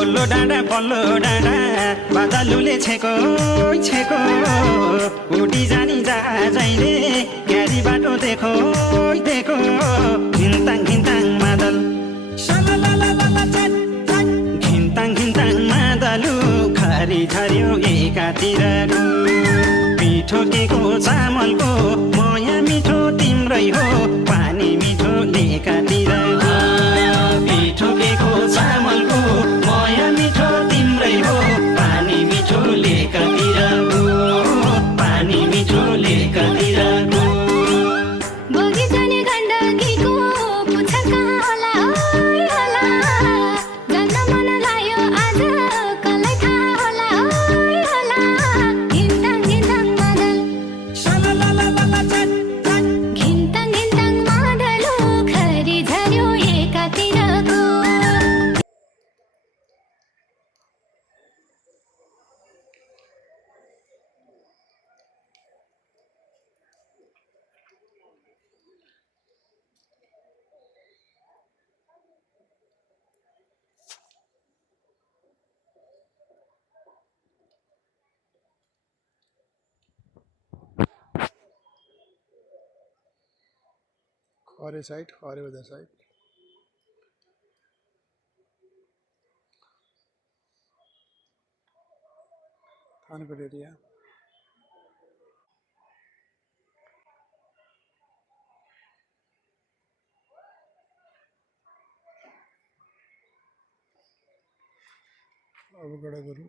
ओल्लो डाँडा पल्लो डाँडा बादलुले छेको छेको उडी जानी जहाजैले क्यारी बाटो देखो देखो घिन्ताङ घिन्ताङ मादल घिन्ताङ घिन्ताङ मादलु खरी झर्यो एकातिर पिठो केको चामलको मया मिठो तिम्रै हो पानी मिठो लेकातिर पिठो केको चामलको मया मिठो तिम्रै हो पानी मिठो लेकातिर पानी मिठो लेकातिर Khare side, Khare other side. Thanapur area. Avagada Guru.